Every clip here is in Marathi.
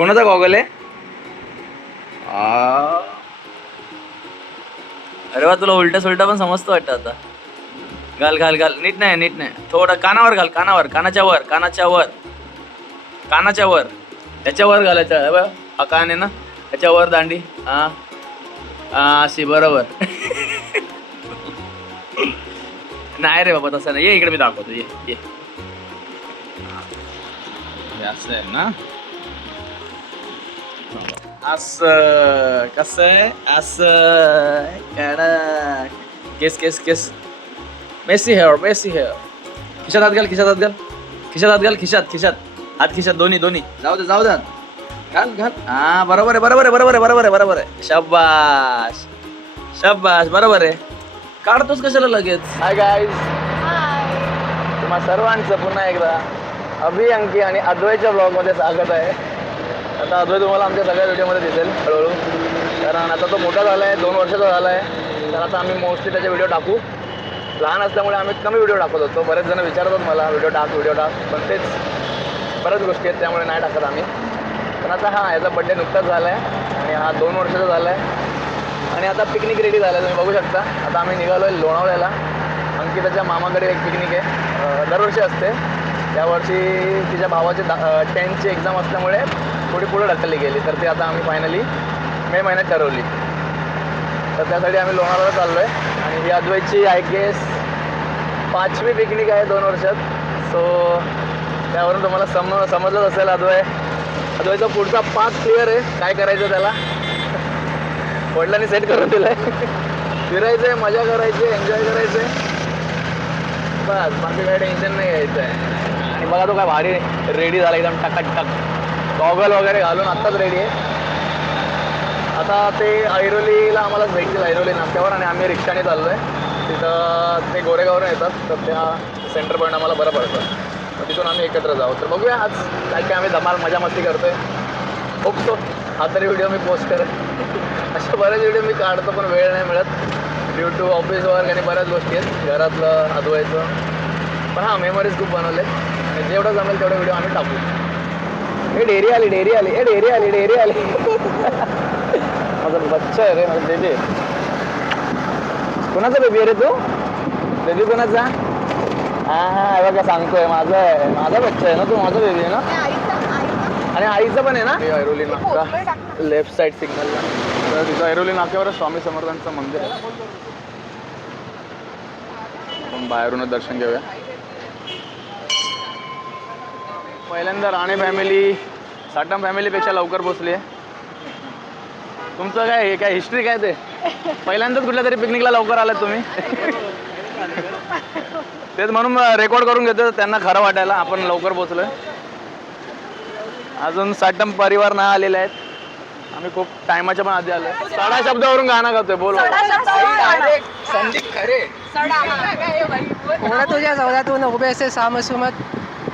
कोणाचा गॉगल आहे? अरे वा, तुला उलटा सुलटा पण समजतो वाटतं आता. घाल घाल घाल. नीट नाही. थोडं कानावर घाल, कानावर, कानाच्या वर, कानाच्या वर. त्याच्यावर घालायचं. हा कान आहे ना, त्याच्यावर दांडी. हा अशी बरोबर. नाही रे बाबा, तसं नाही. ये इकडे, मी दाखवतो. ये असं आहे ना, असं कसं आहे, असं कडक. केस मेसी हेअर. खिशात हात घाल, हात खिशात दोन्ही. जाऊ दे घाल. हा बरोबर आहे. शाबाश बरोबर आहे. काढतोस कशाला लगेच? हाय गाईज, तुम्हा सर्वांचं पुन्हा एकदा अभि, अंकी आणि अद्वैतच्या ब्लॉगमध्ये स्वागत आहे. आता अद्वैत तुम्हाला आमच्या सगळ्या व्हिडिओमध्ये दिसेल हळूहळू, कारण आता तो मोठा झाला आहे, 2 वर्षाचा झाला आहे. तर आता आम्ही मोस्टली त्याचे व्हिडिओ टाकू. लहान असल्यामुळे आम्ही कमी व्हिडिओ टाकत होतो. बरेच जण विचारतात मला व्हिडिओ टाक, पण तेच बऱ्याच गोष्टी आहेत, त्यामुळे नाही टाकत आम्ही. पण आता याचा बड्डे नुकताच झाला आहे आणि हा 2 वर्षाचा झाला आहे. आणि आता पिकनिक रेडी झाला आहे, तुम्ही बघू शकता. आता आम्ही निघालो आहे लोणावळ्याला. अंकिताच्या मामाकडे एक पिकनिक आहे, दरवर्षी असते. यावर्षी तिच्या भावाचे 10th ची एक्झाम असल्यामुळे थोडी पुढे ढकलली गेली, तर ती आता आम्ही फायनली मे महिन्यात ठरवली. तर त्यासाठी आम्ही लोणावळ्याला चाललो आहे. आणि ही अद्वैतची आय गेस 5वी पिकनिक आहे 2 वर्षात. सो त्यावरून तुम्हाला समजलंच असेल अद्वैतचा पुढचा पाथ क्लिअर आहे. काय करायचं त्याला वडिलांनी सेट करून दिलं आहे. फिरायचं आहे, मजा करायची आहे, एन्जॉय करायचं आहे, बस. बाकी काही टेन्शन नाही घ्यायचं आहे. आणि बघा तो काय भारी रेडी झाला, एकदम टक. गॉगल वगैरे घालून आत्ताच रेडी आहे. आता ते ऐरोलीला आम्हाला भेटतील, ऐरोली नाक्यावर. आणि आम्ही रिक्षाने चाललो आहे. तिथं ते गोरेगावरून येतात, तर त्या सेंटर पॉईंट आम्हाला बरं पडतं. तर तिथून आम्ही एकत्र जाऊ. तर बघूया आज काय आम्ही धमाल मजा मस्ती करतोय. होप सो हा तरी व्हिडिओ मी पोस्ट करेन. अशा बऱ्याच व्हिडिओ मी काढतो, पण वेळ नाही मिळत ड्यू टू ऑफिस वर्क आणि बऱ्याच गोष्टी आहेत घरातलं अद्वैतचं. पण मेमरीज खूप बनवले आणि जेवढं जमेल तेवढे व्हिडिओ आम्ही टाकू. हे डेअरी आली. माझा बच्चा आहे रे, माझा बेबी. कोणाचा बेबी आहे रे तू? बेबी कोणाचा? हा बघा सांगतोय, माझा बच्चा आहे ना तू, माझा बेबी आहे ना. आणि आईचं पण आहे ना. ऐरोली नाका लेफ्ट साईड सिग्नलला. तर तिथं ऐरोली नाक्यावर स्वामी समर्थांचं मंदिर आहे. आपण बाहेरूनच दर्शन घेऊया. पहिल्यांदा राणे फॅमिली साटम फॅमिलीपेक्षा लवकर पोचली आहे. तुमचं काय हिस्ट्री काय ते? पहिल्यांदाच कुठल्या तरी पिकनिकला लवकर आलात तुम्ही. तेच म्हणून रेकॉर्ड करून घेतो, त्यांना खरं वाटायला आपण लवकर पोचलोय. अजून साटम परिवार नाही आलेले आहेत. आम्ही खूप टायमाच्या पण आधी आलोय. सडा शब्दावरून गाणं गातोय. बोल संदीप खरे. तुझ्या जवळातून उभे असे सामसुमत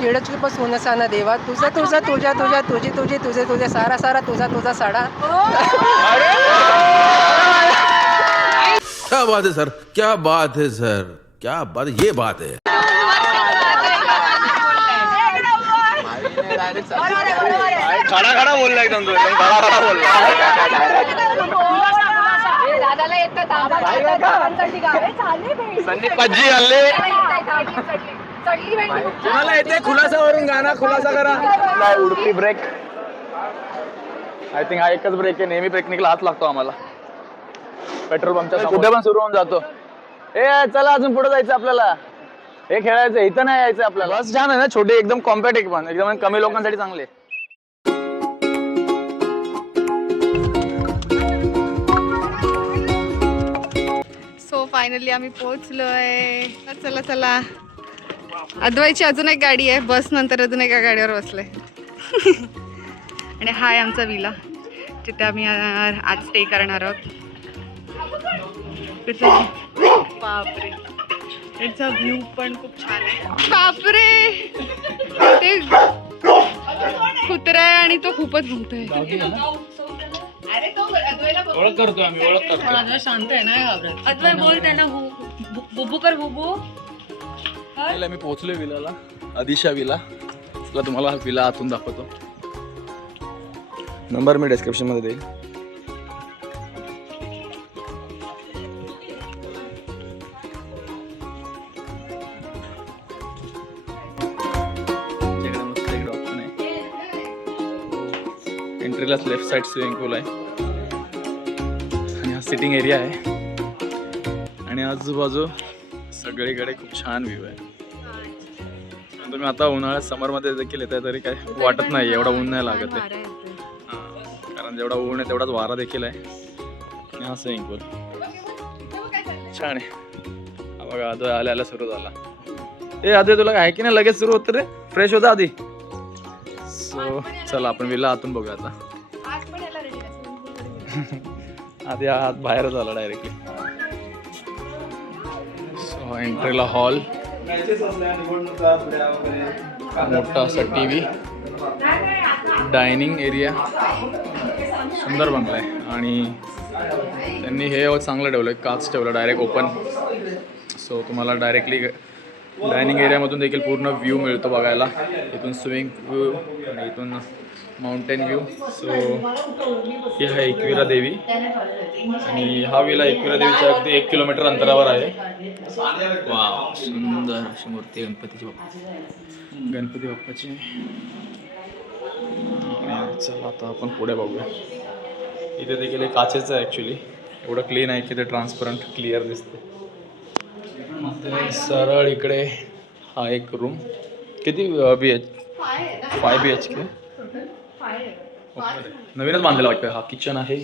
किडचूप सोनसाना देवा, तुझे सारा तुझा साडा. क्या बात है सर, क्या बात है सर, क्या बात, ये बात है. खडा बोलला एकदम तू, खडा बोलला. संदीप पज्जी आले. तुम्हाला येते खुलासावरून गाणं, खुलासा करा. उडपी ब्रेक. आय थिंक हा एकच ब्रेक आहे. नेहमी पिकनिकला हात लागतो आम्हाला. पेट्रोल पंपच्या कुठे पण सुरू होऊन जातो. चला अजून पुढे जायचं आपल्याला. हे खेळायचं, इथं नाही यायचं आपल्याला. बस छान आहे ना, छोटी, एकदम कॉम्पॅक्ट, पण एकदम कमी लोकांसाठी चांगले. सो फायनली आम्ही पोहोचलोय. चला अद्वैतची अजून एक गाडी आहे. बस नंतर अजून एका गाडीवर बसले. आणि हाय आमचा विला, जिथे आम्ही आज स्टे करणार आहोत. बापरे, त्याचा व्ह्यू पण खूप छान आहे. बापरे, ते कुत्रा आहे आणि तो खूपच भुंकतोय. ओळख करतो आम्ही. शांत आहे ना घाबरत. अद्वैत बोल त्यांना बुबू कर बुबू. मी पोहोचलोय विलाला, आदिशा विला. चला तुम्हाला हा विला आतून दाखवतो. नंबर मी डिस्क्रिप्शनमध्ये देईल. एंट्रीलाच लेफ्ट साईड स्विमिंग पूल आहे आणि हा सिटिंग एरिया आहे आणि आजूबाजू सगळीकडे खूप छान व्ह्यू आहे. तुम्ही आता उन्हाळ्यात समरमध्ये देखील येत आहे तरी काय वाटत नाही, एवढा ऊन नाही लागत आहे. कारण जेवढा ऊन आहे तेवढाच वारा देखील आहे. आणि हा स्विमिंग पूल छान आहे. हा बघा आधी आल्याला सुरू झाला. आधी तुला काय की नाही लगेच सुरू होतं रे, फ्रेश होतं आधी. सो चला आपण विला आतून बघूया आता. आधी आत बाहेर झाला डायरेक्टली. सो एंट्रीला हॉल, मोठा असा टी व्ही, डायनिंग एरिया, सुंदर बंगला आहे आणि त्यांनी हे चांगलं ठेवलं आहे, काच ठेवलं डायरेक्ट ओपन. सो तुम्हाला डायरेक्टली डायनिंग एरियामधून देखील पूर्ण व्ह्यू मिळतो बघायला. इथून स्विमिंग व्ह्यू आणि इथून माउंटेन व्ह्यू. सो ही आहे एकविरा देवी आणि हा विला एकविरा देवीच्या अगदी 1 किलोमीटर अंतरावर आहे. वाव, सुंदर अशी मूर्ती गणपती बाप्पाची. चला आता आपण पुढे बघूया. इथे देखील एक काचेचं आहे ॲक्च्युली, एवढं क्लीन आहे की ते ट्रान्सपरंट क्लिअर दिसते. सरळ इकडे हा एक रूम, किती फाय BHK. नवीनच बांधलेला वाटतं. हा किचन आहे,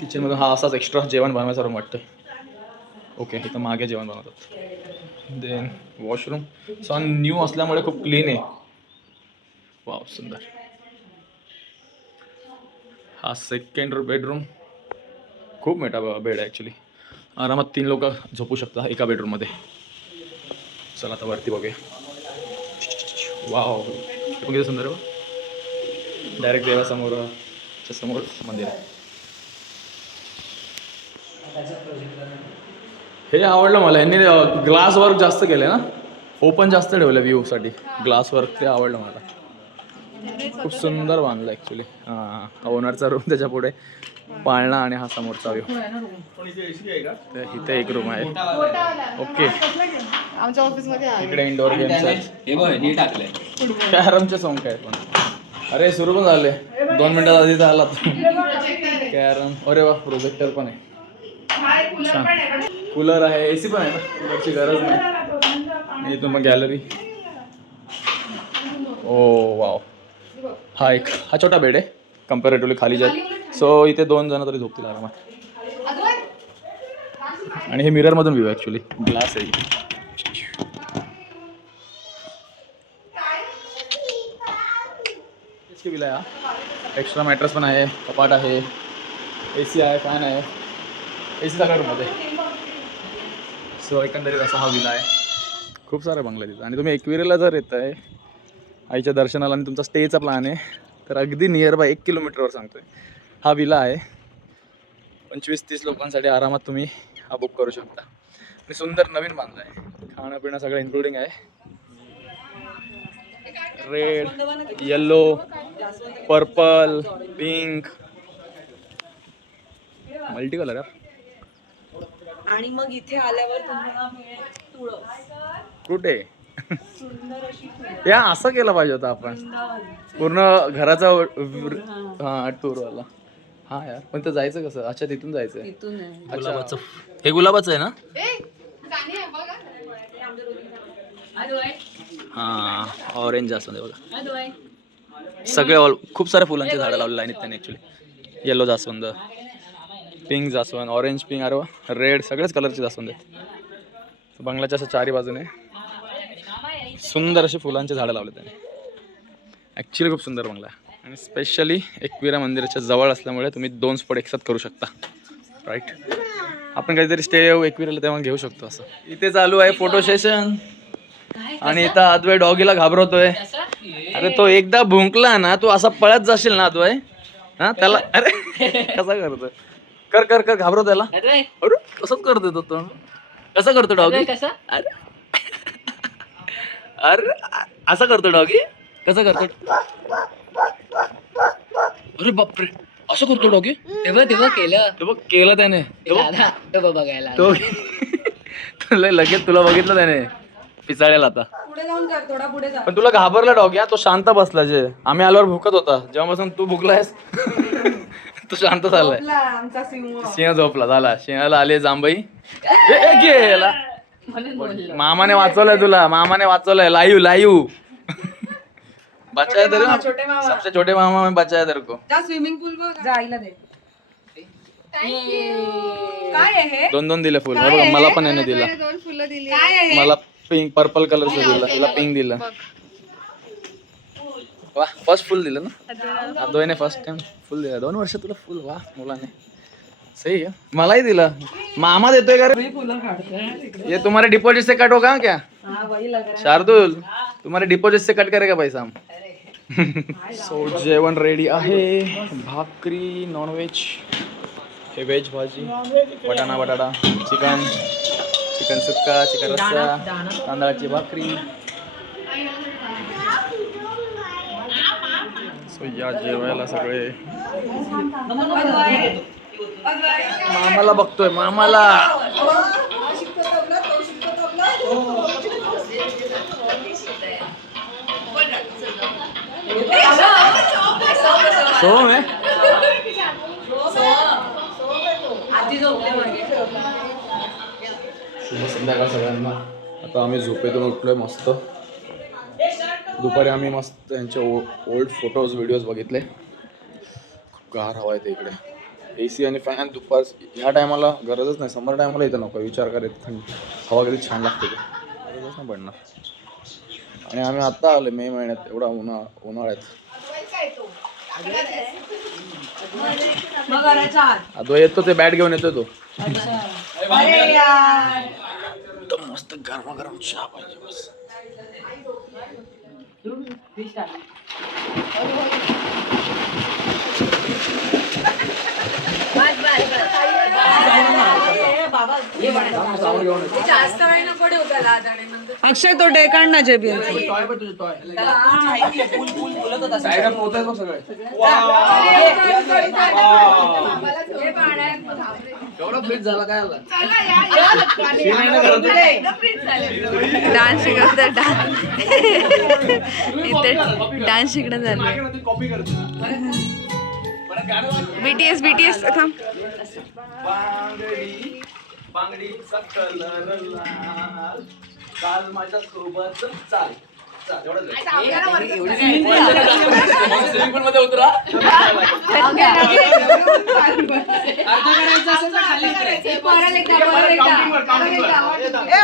किचनमधून हा असाच एक्स्ट्रा जेवण बनवायचा रूम वाटतं. ओके, इथं मागे जेवण बनवतात. Then washroom. सो न्यू असल्यामुळे खूप क्लीन आहे. वाव, सुंदर. हा सेकंड बेडरूम, खूप मोठा बेड आहे ॲक्च्युली. आरामात 3 लोक झोपू शकता एका बेडरूममध्ये. चला आता वरती बघूया. वाव, पण किती सुंदर आहे. डायरेक्ट देवासमोरच्या समोर मंदिर आहे. हे आवडलं मला. यांनी ग्लास वर्क जास्त केलं ना, ओपन जास्त ठेवलं व्ह्यूसाठी. ग्लास वर्क ते आवडलं मला. खूप सुंदर बांधलं ॲक्च्युली. हां, ओनरचा रूम, त्याच्या पुढे पाळणा आणि हा समोरचा व्ह्यू. इथे एक रूम आहे. ओके, आमच्या ऑफिसमध्ये इकडे इंडोर गेम्स आहेत. कॅरमचे सॉंग काय पण. अरे सुरू पण झाले 2 मिनिटात आधी तर आला. कॅरम, अरे वा, प्रोजेक्टर पण आहे. छान. कूलर आहे, AC पण आहे ना, कूलरची गरज नाही. इथून मग गॅलरी. ओ वाव, हा छोटा बेड आहे कम्पॅरेटिव्हली खाली जात. सो इथे 2 जण तरी झोपतील आरामात. आणि हे मिररमधून व्ह्यू ॲक्च्युली, ग्लास आहे. विला एक्स्ट्रा मॅट्रेस पण आहे, कपाट आहे, AC आहे, फॅन आहे. AC सगळ्या रूममध्ये. सो एकंदरीत असा हा विला आहे. खूप सारे बंगले तिथं. आणि तुम्ही एकविरेला जर येत आहे आईच्या दर्शनाला आणि तुमचा स्टेचा प्लॅन आहे तर अगदी नियर बाय 1 किलोमीटरवर सांगतोय हा विला आहे. 25-30 लोकांसाठी आरामात तुम्ही हा बुक करू शकता. आणि सुंदर नवीन बांधला आहे. खाणं पिणं सगळं इन्क्लुडिंग आहे. Red, yellow, purple, pink, multi colour आहे. आणि मग इथे आल्यावर तुम्हाला मिळेल तुळस. कुठे या असं केलं पाहिजे होतं आपण पूर्ण घराचा हा टूरवाला. हा यार, पण ते जायचं कसं? अच्छा, तिथून जायचं. गुलाबाचं, हे गुलाबाचं आहे ना. हा, ऑरेंज जास्वंद बघा. सगळे खूप साऱ्या फुलांची झाडं लावलेली आहेत त्यांनी ॲक्च्युली. येलो जास्वंद, पिंक जास्वंद, ऑरेंज पिंक, अरे वा, रेड, सगळेच कलरचे जास्वंद आहेत. बंगल्याच्या असं 4ही बाजूने सुंदर अशी फुलांची झाडं लावले त्यांनी. ॲक्च्युली खूप सुंदर बंगला आहे. आणि स्पेशली एकविरा मंदिराच्या जवळ असल्यामुळे तुम्ही 2 स्पॉट एकसाथ करू शकता. राईट, आपण काहीतरी स्टे एकविराला तेव्हा घेऊ शकतो. असं इथे चालू आहे फोटो सेशन. आणि इथं अद्वै डॉगीला घाबरवतोय. अरे तो एकदा भुंकला ना, तू असा पळत जाशील ना अद्वै. हा, त्याला अरे कसा करतोय, कर कर कर, घाबरव त्याला. अरे कसंच करतोय तो. कसं करतो डॉगी? अरे असं करतो डॉगी, कसं करतो? अरे बापरे, असं करतो डॉगी? तेव्हा केलं ते बघ केलं त्याने. बघायला तो तुला लगेच तुला बघितलं त्याने पिसाळ्याला आता. पुढे जाऊन कर, थोडा पुढे जा. पण तुला घाबरला डॉगी हा, तो शांत बसला. जे आम्ही आल्यावर भुकत होता, जेव्हापासून तू भुकलायस तो शांत झालाय. झोपला आमचा सिंह. सिंह झोपला झाला. सिंहाला आले जांभई. गेला मामाने वाचवलंय तुला, मामाने वाचवलंय. लाईव्ह बचाया तेरे को, छोटे मामा. सबसे छोटे मामा में बचाया तेरे को. जा स्विमिंग पूल बघ. जा आईला दे. काय आहे हे? 2 दिले फुल. मला पण याने दिला. 2 फुलं दिली. काय आहे? मला पिंक पर्पल कलरचं दिलं, तिला पिंक दिलं. वा फर्स्ट फुल दिलं ना अद्वैने, फर्स्ट टाइम फुल दिलं. 2 वर्ष तुला फुल. वा मुलाने सही है. मलाही दिलं. मामा देतोय का रे? फुलं काढते. ये तुम्हारे डिपॉजिट से कट होगा क्या? हाँ वही लग रहा है. शार्दुल तुम्हारे डिपॉजिट से कट करेगा पैसा हम. सो जेवण रेडी आहे. भाकरी नॉनव्हेज, हे व्हेज भाजी, वटाणा बटाटा, चिकन सुक्का, चिकन रस्सा, तांदळाची भाकरी. सो या जेवायला सगळे. मामाला बघतोय, मामाला. सो में संध्याकाळ सगळ्यांना. आता आम्ही झोपेतून उठलोय मस्त. दुपारी आम्ही मस्त यांचे ओल्ड फोटोज व्हिडिओज बघितले. खूप गार हवा आहे इकडे. AC आणि फॅन दुपार ह्या टायमाला गरजच नाही. समर टायमाला इथं नको विचार करायचं. थंडी हवा किती छान लागते ते, गरजच नाही पडणार. आणि आम्ही आत्ता आलो मे महिन्यात, एवढा उन्हाळ्यात. तो येतो, ते बॅट घेऊन येतो तो. अरे यार. एकदम मस्त गरमागरम चहा पाहिजे बस. जास्त वेळ नको ठेवू त्याला. अक्षय तो डेकाण ना जेबी. डान्स शिकवत इथे डान्स शिकणं झालं. BTS थांब. बांगडीचा कलर लाल, काल माझ्या सोबत चाल. मध्ये उतरा.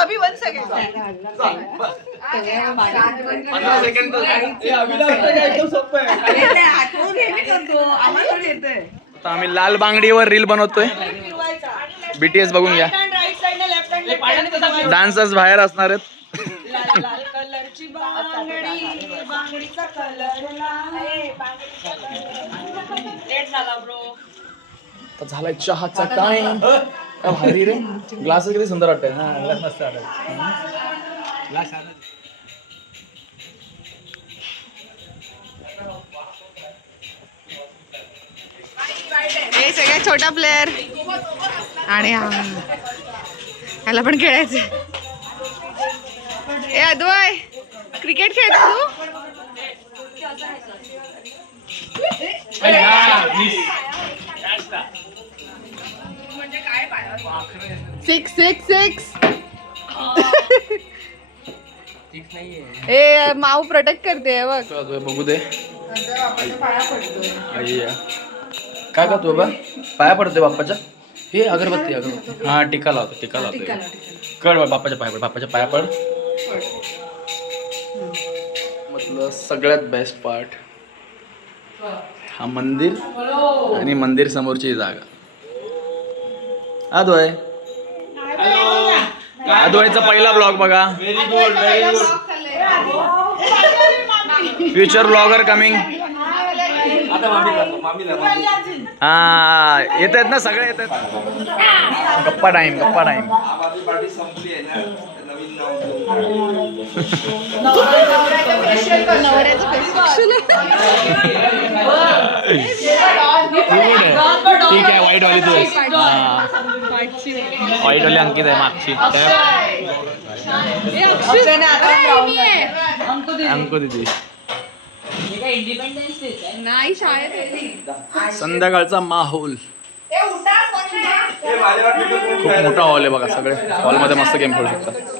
अभि 1 सेकंड. 15 सेकंड. आता आम्ही लाल बांगडीवर रील बनवतोय. BTS बघून घ्या. डान्सर्स बाहेर असणार आहेत. कलरची बांगडी, बांगडीचा कलर लेट झाला ब्रो. आता झालाय चहाचा टाइम. काय भारी रे. ग्लास किती सुंदर वाटतंय. हा ग्लास मस्त वाटतंय. हे सगळ्यात छोटा प्लेअर. आणि ह्याला पण खेळायचं. ए अद्वय, क्रिकेट खेळतो तू? 6 ए माऊ प्रोटेक्ट करते बघ. बघू दे. काय करतो बा? पाया पडतोय बाप्पाच्या. हे अगरबत्ती. हा टिका लावतो. कळ बाप्पाच्या पाया पड. म्हटलं सगळ्यात बेस्ट पार्ट हा मंदिर आणि मंदिर समोरची जागा. अद्वैचा पहिला ब्लॉग बघा. Future blogger coming. हा येत आहेत ना सगळे येत आहेत. गप्पा टाइम. व्हाईट वाली तू आहेस व्हाईट वाली अंकित आहे मागची अंकु दिदी नाही शाळेत संध्याकाळचा माहोल खूप मोठा हॉल आहे बघा सगळे हॉलमध्ये मस्त गेम खेळू शकता